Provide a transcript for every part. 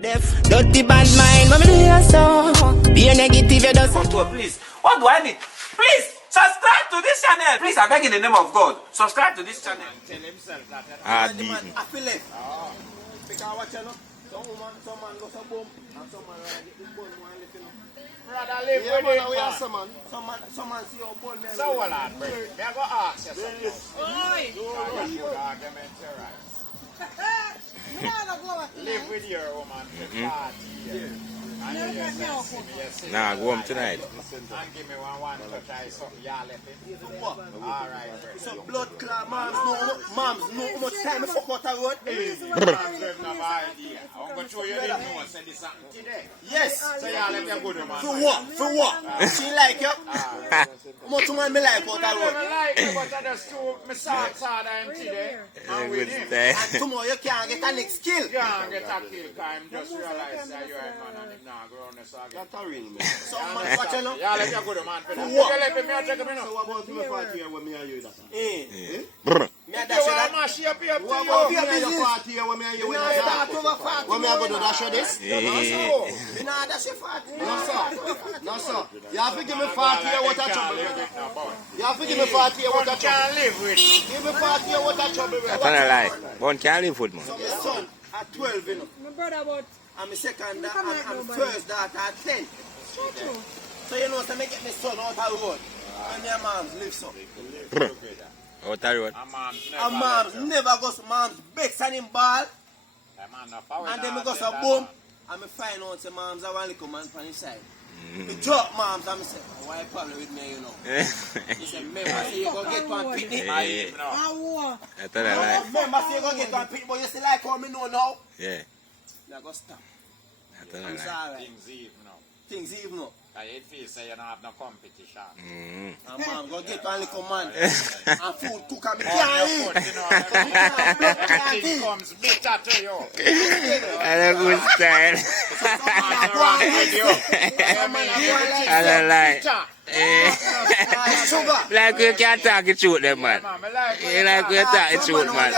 Dirty bad mind, mama do your so. Be a negative, you just. Please, what do I need? Please, subscribe to this channel. Please, I beg in the name of God, subscribe to this channel. Tell himself that. I feel it. Because watch you know, some man goes a boom, and some man get this bone one lifting up. Brother, live with it, some man see your bone there. So what, lad, bro? Me I go ask you something. Oi! Good argument, you're right. Live with your woman for 40 years. Nah, go home tonight. And give me one touch, I something y'all left it. Alright, bro. So blood clot, moms, no much time to fuck out the road. Moms don't have idea. I'm going to show you the nose, send this something today. Yes. So y'all let me go to man. For what? For what? She like you? How much man me like out the road? I like you, but I just do my socks hard I'm today. I'm with him. And tomorrow you can't get a next kill. You can't get a kill, because I'm just realized that you're a man and him now grow on the saga. That's a real man. So man, watch you know? Yeah, let me go to man. For what? You let me check him So out. what about you party here when me and you that? Me and dash that. Mash you up here to What you. about you and your party here when me and you that? When me I go to dash you this? No, You know dash your party? No sir. No sir. You have to give me party here what a trouble with. You have to give me party here what a trouble. can't live with. Give me party here what a trouble with. That's not a lie. One can't live with man. So my son at 12, you know. My brother about. And my second and first daughter at 10. So you know, so me get my son out of the road. And their moms live so. Out the road. And moms never goes to mom's begs and him ball. And then me go to boom. And me find out say moms are one little man from his side. Me drop moms and me say, why problem with me, you know? He said, remember, say you go get one picnic. That's not a lie. Remember, say you go get one picnic, but you still like how me know now? Yeah. I go stop. That's not a I'm lie. sorry. Things even now. Things even now. I feel say you don't have no competition. And mom, go get one little man. And food cook and me On can't your eat. foot, you know, everything comes bitter to you. That's a good style. That's a lie. Like you can't talk the truth, them man. You like you talk the truth, man.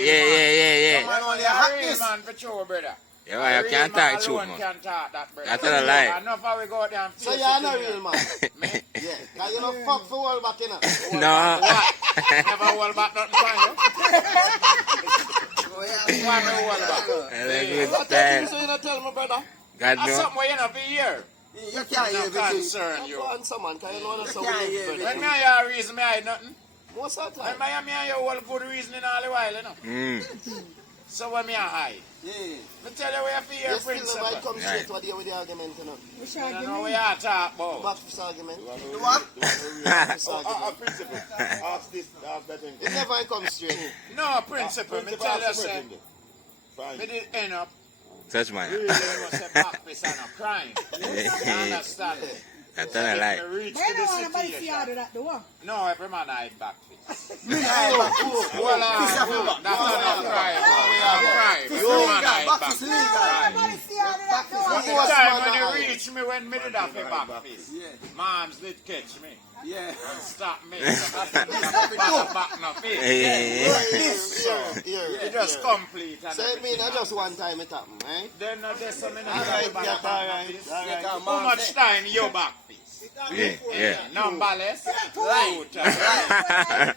Yeah. Man only a hotness. Man for sure, brother. Yeah, you can't talk the truth, man. That's not a lie. Enough how we go there and So you're not real man? Yeah. Because you don't fuck for all back, you know? No. Never hold back nothing from you. Why no hold back? That's a good What style. so you not tell me, brother? God That's no. something where you not be here. You can't hear No everything. concern you. Go on, someone, because you know that's how we can't live, hear brother. When me and you are reason, me hide nothing. Most of the When time. me and you all good reasoning all the while, you know. So when me a hide. Yeah. Me tell you where you feel You your still principle. never come straight to deal with the argument, you know? Which You know argument? what you talk about. Back to this argument. The what? This argument. Principle. Ask this, ask that thing. It never comes straight. No principle. Me tell you, Ask the say, principle. Fine. me did end up, Such man. you know, say backface and a crime. You understand? That's not a lie. Me reach But you to don't the want nobody see situation. how do that, do what? No, every man hide backface. Me hide back. Well, that's not a crime. Every man hide Back back. is legal. Nobody see how do that, do But what? the time when you reach me, when me did have a backface, Yeah. moms did catch me Yeah. and stop me. Back no face. You just complete. And So it mean everything. that just one time it happen, right? Then there's some in the Alright, back yeah, of alright, face. alright. How much time you back face? Yeah. Numberless. Right.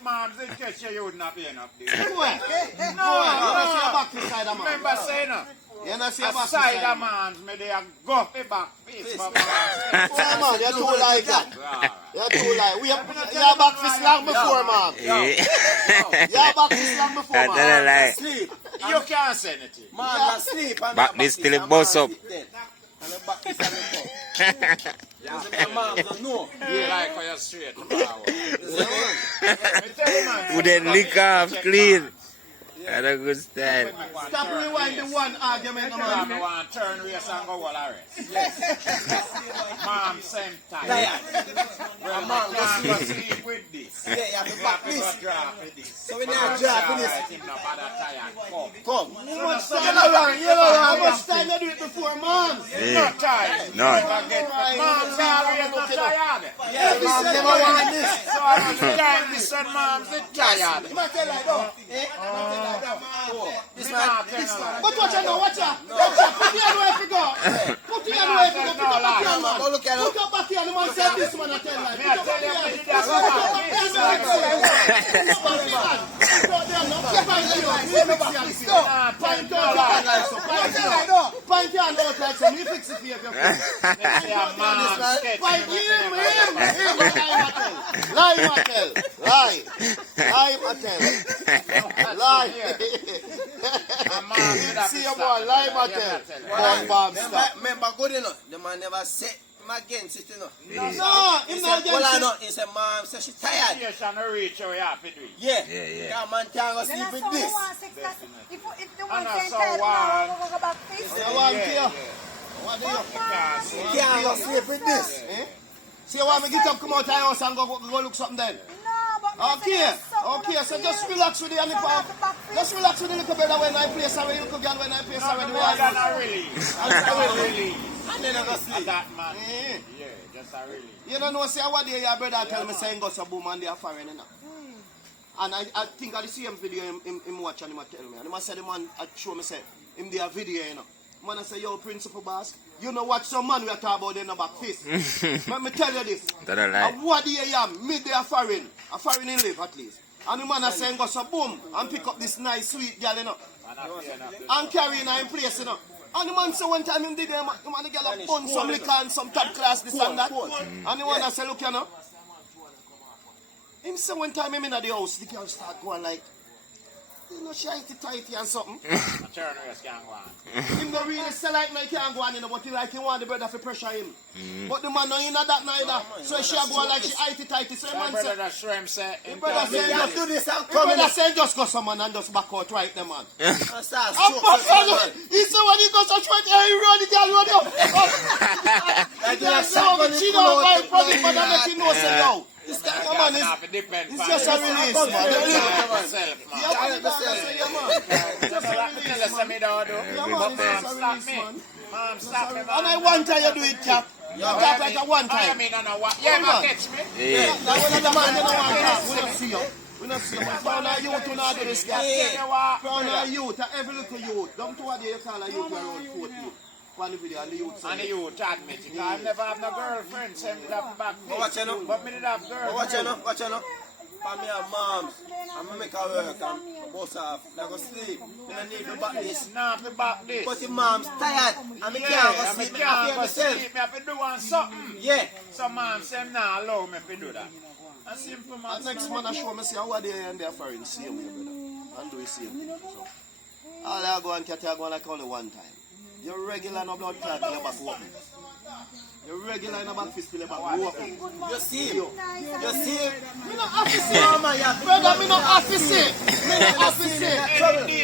Moms did catch you, you would not be enough. Where? No, you don't see a back beside a man. Remember saying no? You don't see a back Aside beside a a man. man's me they are go fi back face. But Oh man, you're too like that. man. You're too like. You're back fist long before, man. You're back fist long before, That's not a man. lie. Sleep. You can't say anything. Man, sleep. and Back the this till fist it and bust man up. sit dead. And the back fist and the top. You see my mom don't know. You like how you're straight forward. Me tell you, man. Would then lick off clean. That's a good style. Stop rewind the one argument, I man. want to turn race and go all arrest. Mom, same time. Tired. Well, Mom, you can't go sleep with this. Yeah, you have to You back have to go this. drop with this. So we now drop in this. Him no bother tired. Come. Come. How much time you do it before, mom? Not tired. None. Mom's always not tired. Yeah, mom never want this. So I'm the time this son mom's tired. You might tell like that. Eh? This man, But watch out now, watch out. Watch out. Put the other way Put your hand away, put your back here, man. Look at Put your back here, the man said this man, I tell you. Put your back here. Point your hand out like some, you fix it for you. Point him. Lie, Mattel. Lie. See your boy, lie, Mattel. Bomb stop. Remember, good enough. The man never said him against it, you know. No, him not against it. He said, Mom, say she tired. Yeah. Yeah. Man can't go sleep with this. If the one saying tired, now we'll go back this. What do you? Can't go sleep with this. See you want me get up, come out of the house and go look something then? Okay, so just relax with the animal. Just relax with the little brother when I play sorry, little girl when I play sorry. Not really. And then I go sleep. That man. Yeah, just a really. You don't know, say what day your brother tell me saying got some boom and they are foreign enough. And I think I the same video him watch and him tell me. And him say the man show me say him there video, you know. Man I say, yo, principal boss, you know what some man we are talking about in the back face. Let me tell you this. And what day you am, mid a foreign in live at least. And the man I say go some boom and pick up this nice sweet girl, you know. And carry her in place, you know. And the man say one time him did the man the girl a bun some liquor and some top class this and that. And the one I say, look, you know. Him say one time him in the house, the girl start going like, you know, she tighty and something. Him not really say like no, he can't go on, you know, but he like he want the brother to pressure him. But the man no in that neither. So she go on like she tighty. So the man say, the brother say just do this and come. The brother say just go some man and just back out right the man. He said when he goes to try to run the girl run up. Like that's how she don't buy problem, but I make him know say no. This guy, come on, it's just a release, man. And I want time you do it, Cap. You talk like a one time. Yeah, man, catch me. Yeah. Now when the man you don't want to we don't see you. We don't see you. Found our youth who not do this, Cap. Found our youth, every little youth. Don't do what you call a youth around 40. On the video, and the youth admit it. I never have no girlfriend, same that back face. Watch you know. But me did have girl. Watch you know. For me and moms, I'm going to make her work and bust off. I go sleep. I need to back this. Nah, me back this. But the mom's tired. And I can't go sleep. I have to do something. Yeah. So mom say, nah, allow me to do that. That's simple, man. And next man I show me, see how they and they are foreign. Same way, brother. And do the same thing. So, all I go and catch I go like only one time. You're regular no blood clot in your back open. You're regular in your back fist in your back open. You see him? You see him? Me not have to see it. Brother, me not have to see it.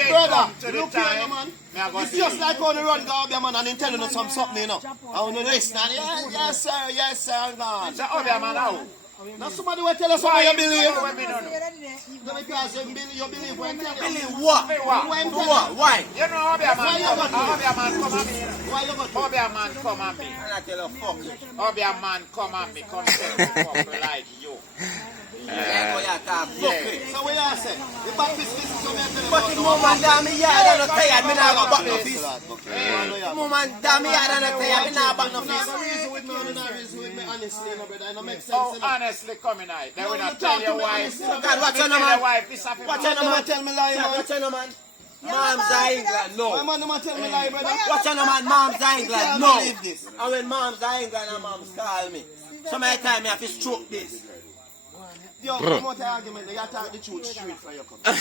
Brother, look here, man. It's just like how they run go there, man, and they telling us something, you know. And when they listen, yes sir, I'm gone. So, oh, man, now. Now somebody will tell us what you believe. Because you believe when you tell you. Believe what? Why? You know how man come at me. Why you got How man come at me? I tell you, fuck you. How man come at me, come tell me fuck like you. So what you say? The back fist is coming to the but the moment damn me yard and not tired, me not go back no fist. The moment damn me yard and not tired, me not back no fist. Honestly, no brother, it don't make sense. Oh, honestly, come in here. They will not tell your wife. God, watch your man. Watch your man, tell me lie, man. Watch your man. Mom's England, no. My man, don't tell me lie, brother. Watch your man, Mom's England, no. And when Mom's England and Mom's call me, so many times I have to stroke this. Yo, come out the argument, you talk the truth straight for you. I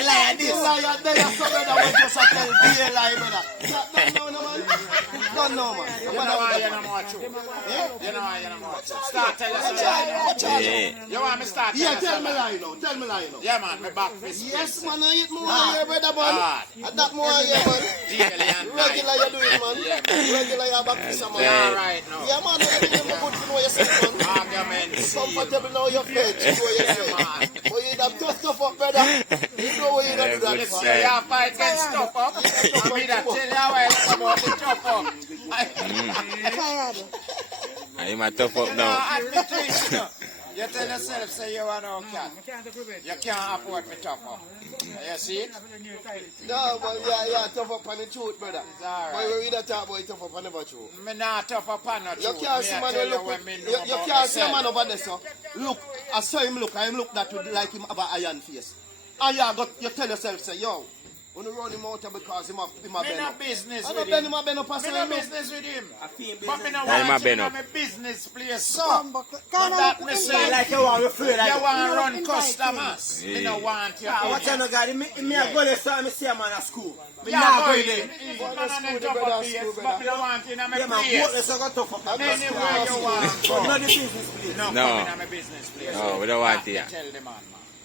lie at this. You lie there, so brother, we just tell be a lie, brother. No, man. Don't know, man. You know why you're not more true. You know why you're not more true. Start telling us. You want me to start? Yeah, tell me lie now. Yeah, man, me back fist. Yes, man, I eat more here, brother, man. And that more here, man. Regular you do it, man. Regular you back fist, man. Yeah, right now. Yeah, man, you good to know yourself, man. Comfortable now your page, you know what you say. But you have tough up, brother. You know what you do that for. You have fight against stuff up. I mean, I tell you how I about the chop up. I'm a tough up now. You tell yourself, say you are no cat. You can't afford me tough up. You see it? No, but yeah, tough up on the truth, brother. It's alright. But we don't talk about tough up on the truth. Me not tough up on the You truth. can't see Me man tell look. when me know You about can't see a man myself. over there, so. Look, I saw him look. I look that would like him have an iron face. And you tell yourself, say, yo, when you run him out because him a Me bend no up. business I with don't him. bend him up. Me no business with him. I feel But me no business. Yeah, him a want bend him up. in my business place, so. Can't that I me invite say, Like you want to feel You like want to run invite customers. Me no want you. what you know, God? Me a go there, so I see a man at school. Me Yeah, not go go in. there. Easy Go man to on school, the top brother, of school, PS, brother. but me no want you in my Yeah, man, place. go there, so go tough up. Anywhere you want to go. Not the business place. No, No. come in my business place. No, we don't want it. Tell the man.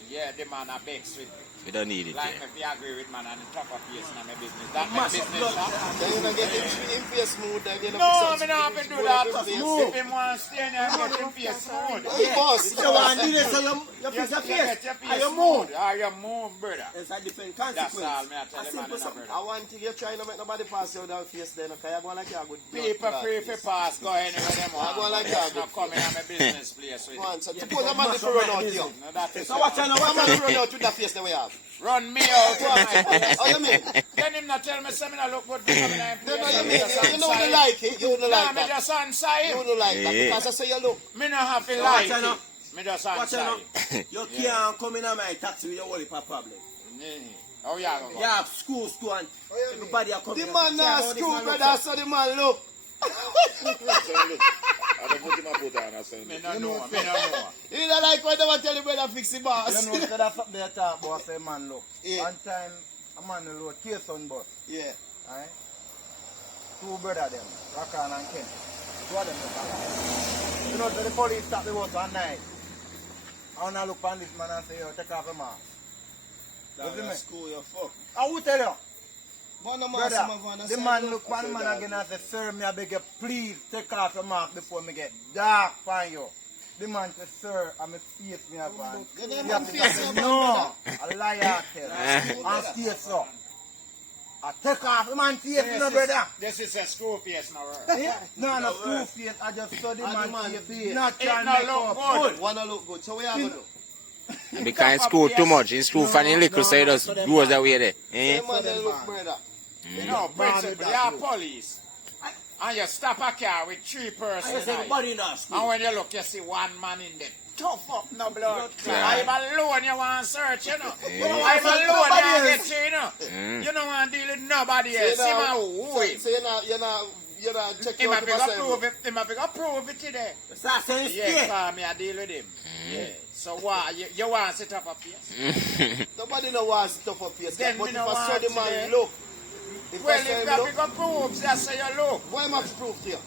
Yeah, the man a begs with me. We don't need it. Like Yeah. if you agree with man and the top of PS in my business. That my Massive business, blood. huh? Then you don't get him face smooth. Then you No, don't me not have to do that. If him want to stay in there and get him face smooth. Hey, boss. If you want to do this, so you You fix your get face. your And face you move. smooth. Or you move, brother. It's a different That's consequence. all me I tell the man, simple you know, something. brother. I want to you trying to make nobody pass you without face then. Okay, you go like you good. People free for pass, go anywhere them want. go like Just that. not come in my business place with Man, it. so suppose a man if you run out here. No, that is So what you know? A What man you if know? run out with that face that we have. Run me out tonight. How you mean? Then him not tell me something I look good for coming in Then place. how you mean? Just You know answer you him. like it. You don't Nah, like me that. just answer You him. don't like that Yeah. because I say you look. Me not have to So like what you know? it. Me just What you answer know? him. You can't come in on my taxi with your whole heap of problem. Oh yeah, go. You have school and everybody are coming. The man not school, brother, so the man look. I don't put him a put on. I say, Me no know. Me no know. You don't like when they want to tell the brother fix the boss. You know, so that's something they talk about, say man look. Yeah. One time, a man will load case on bus, Yeah. right? Two brother them, Rakan and Ken. Two of them look at. You know, so the police stop the bus one night. I wanna look on this man and say, yo, take off the mask. You see me? School, you fuck. I will tell you. Brother, Brother, the man look one man again and say, sir, me I beg you, please take off your mask before me get dark on you. The man said, sir, I'm a face me up on. You know, You man have to face say, you, no, a liar tell. And stay so. I take off the man face, you know, brother. This is a school face now. Yeah? No, no, school face. I just saw the And the man man face. face. Not It trying no to make look up. good. Wanna look good. So what you gonna do? Because in school too much. In school funny little, so it just goes that way there. Eh? Say man, they look brother. You know, principle, you are police. And you stop a car with 3 persons. I say everybody in our And school. when you look, you see one man in there. Tough up, no blood. Yeah. I'm alone, you want to search, you know. Yeah. I'm alone, Nobody you else. get you, you know. Mm. You don't want to deal with nobody else. See my who So you're not checking Him out have the to go person. prove it. Him have to go prove it today. So I say, Yeah, stay. so me I deal with him. Yeah. So why you want to sit up a place? Nobody know what's tough up here. Then But me if no I saw want the to man there. look, if Well, I if say you him have to look, go prove, just say you look. why am I proof here?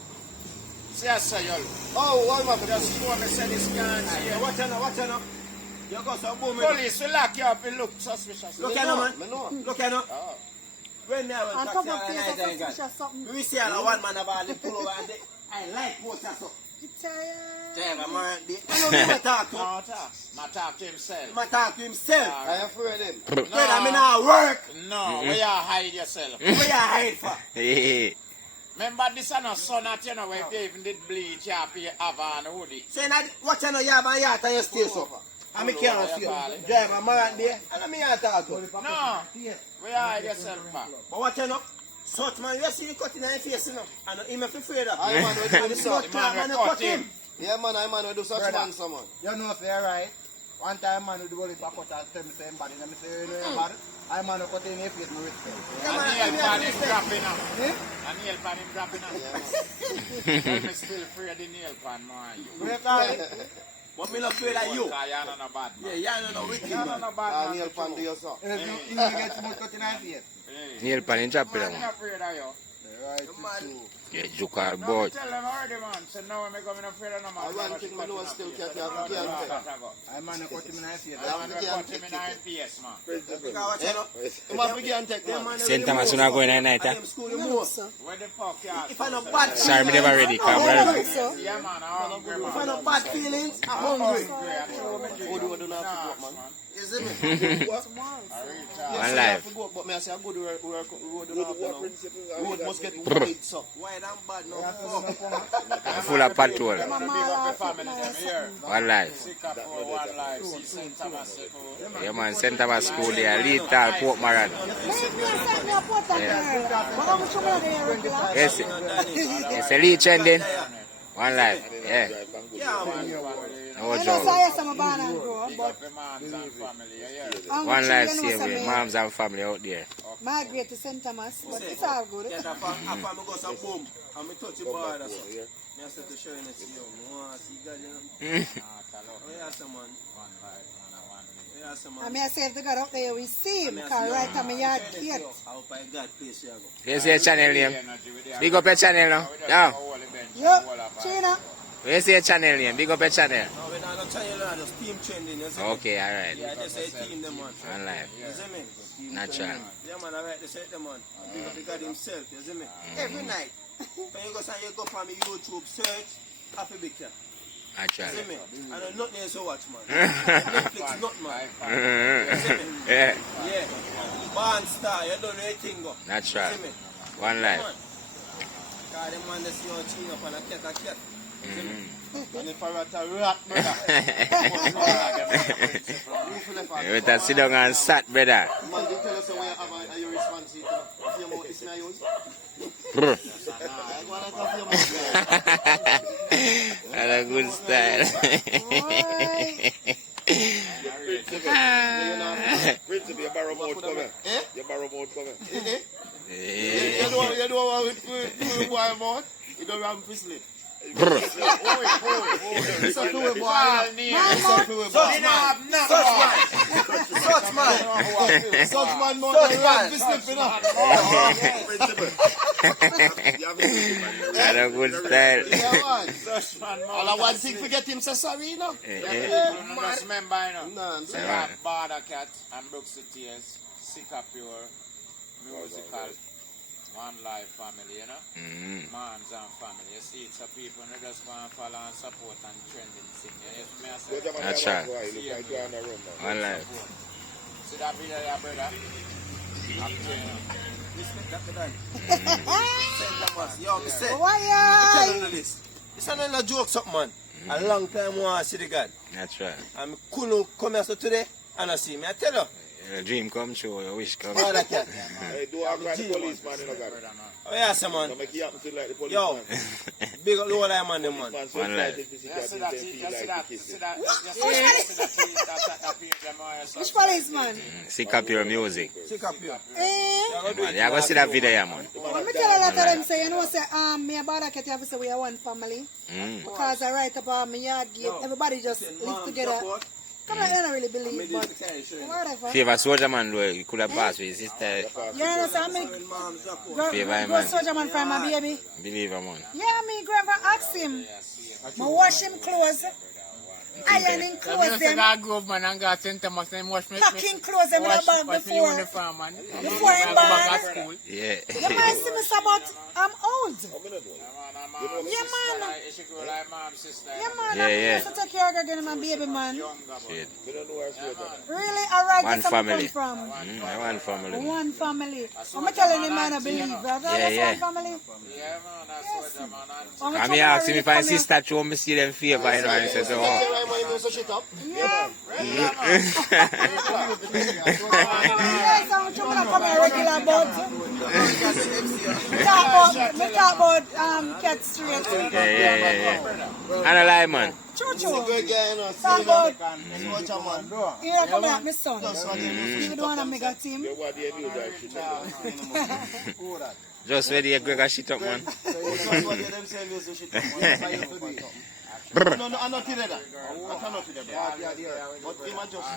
Just say you look. Oh, why am I proof? Just show me say this can't see you. Watch out, watch out. You go so boom. Police will lock you up and look suspicious. Look at man. Me know. Look at Oh. When I On went top taxi of and face, I of done suspicious something. we see a one man about the pull over and I like post or so. It's tired. Driver man, I don't know what talk to. No, talk to himself. I talk to himself. I am afraid of him. Brother, I mean I work. No, where you hide yourself. Where you hide for? Eh. Remember this is not son at you know where they even did bleach you have to have on hoodie. Saying that watch out you have a yacht and you stay so. And me can't see you. Driver man there. And me I talk to. No, where you hide yourself for. But watch out. Such man, you see you cutting in your face, you know. And him if you afraid of. I man will do And this. the blood clot, man, you cut him. Yeah, man, I man will do such Brother. man, someone. You know, say, right? One time, man, do the cut and tell me, say, body. And I say, you know, your body. I man, cut in your face, no respect. And nail pan him dropping up. Eh? And nail pan him dropping up. Yeah, man. Tell me still afraid of the nail pan man. You. Break out. But me not afraid of you. Because you're not a bad man. Yeah, you know wicked You're man. not a bad man. Nail pan do yourself. If you get too much cut in your face. Nail pan in chop it, I'm man. not afraid of you. Right, you too. Yeah, joke our No, boy. tell them already, man. So now I'm going afraid of no man. I run thing, man, no one still can't have I I man, cut him in your face. want to cut him in our face, man. Because watch out. You must begin take man. St. Thomas, you not going at night, huh? Them school you No, more. sir. Where the fuck you are? If I no bad Sorry, me never ready. Come Oh, on. no, sir. Yeah, man. I'm hungry, man. If I no bad feelings, I'm hungry. Who do not support, man? Is it me? One life. But me I say a good road must get Brr. wide, so. Wide and bad now. Full of patrol. Big up the family them here. One life. Sickapure, one life. See St. Thomas. Yeah, man. St. Thomas School there. Lethal Port Maran. Yes. It's a leech ending. One life. Yeah. No joke. One life same way. Moms and family out there. Margaret to St. Thomas, but it's all good. Yeah, I go some boom. I'm touch your border, so. I start to show you next year. I want to see God, you know. Yes, man. Yes, man. I mean, I say if the God out there, we see him, because right on my yard gate. I hope I got place here. You see a channel name? Big up a channel now. Yeah. Yo, China. You see a channel name? Big up a channel. No, we're not a channel, just team trending, you see. Okay, alright. Yeah, just say team them, man. One life. You see me? Natural. Yeah, man, I write the set them, man. Big up the God himself, you see me? Every night. When you go say you go on my YouTube, search, Happy Big Cat. Natural. You see me? And nothing else to watch, man. Netflix, not, man. You see me? Yeah. Yeah. Barn Star, you don't know anything, go. Natural. You see me? One life. God, the man that see you chin up and a cat. And if I were to rat, You better sit down and sat, brother. Man, they tell us where you have your responsibility. If your mouth is not yours. Brr. I want to go for your mouth. That's a good style. Principal, you borrow more from me. You borrow more from me. You know what with boy mouth? You don't have to sleep. Brr. It's a two-way boy. Such man mouth. You have to sleep, you know. That's a good style. All I want to forget him say sorry, you know. Just remember, you know. No, We have Border Cat and Bruck sickapure, musical, one life family, you know. Moms and family. You see, it's a people who just want to follow and support and trending thing. Yes, me I say. That's right. One life. See that video there, brother? Respect that, man. St. Thomas, yo, me say. Why, Tell you this. It's not a joke, something, man. A long time I want to see the God. That's right. And I couldn't come here so today and I see me. I tell you. Your dream come true, your wish come All that cat. Hey, do I like the policeman in the God? Oh, yes, man. Don't make you happen to like the policeman. Yo, big up the whole time, man, them, man. One life. Which policeman? Sickapure music. Sickapure. Man, you go see that video, yeah, man. Let me tell a lot of them say, you know, say, me and Border Cat have to say we are one family. Because I write about my yard gate, everybody just live together. Come on, I don't really believe, but whatever. Favorite soldier man, though, you could have passed with his sister. Yeah, no, so I mean, Favorite go man. soldier man for my baby. Believe him, man. Yeah, me go ever ask him. I wash him clothes. Iron him clothes them. I go man and got St. Thomas and wash me. Packing clothes them in a bag before him born. Yeah. You might see me say, but I'm old. Yeah, man. Yeah, man. Yeah, yeah. I'm supposed to take care of again, my baby, man. Shit. Really, alright, One that's where I family. come from. One family. One family. I'm telling him, man, I believe. Yeah. One family. Yeah, man, that's what I'm I mean, ask him if I sister to me see them favor, you know, and he says, oh. Yeah. Yes, I'm trying to come here regular, but me talk about cat straight. Yeah. And a lie, man. Choo. Talk about, here come here, my son. You don't want to make a team. Just ready to Gregor shit up, man. No, I'm not together. I cannot together. But him and just.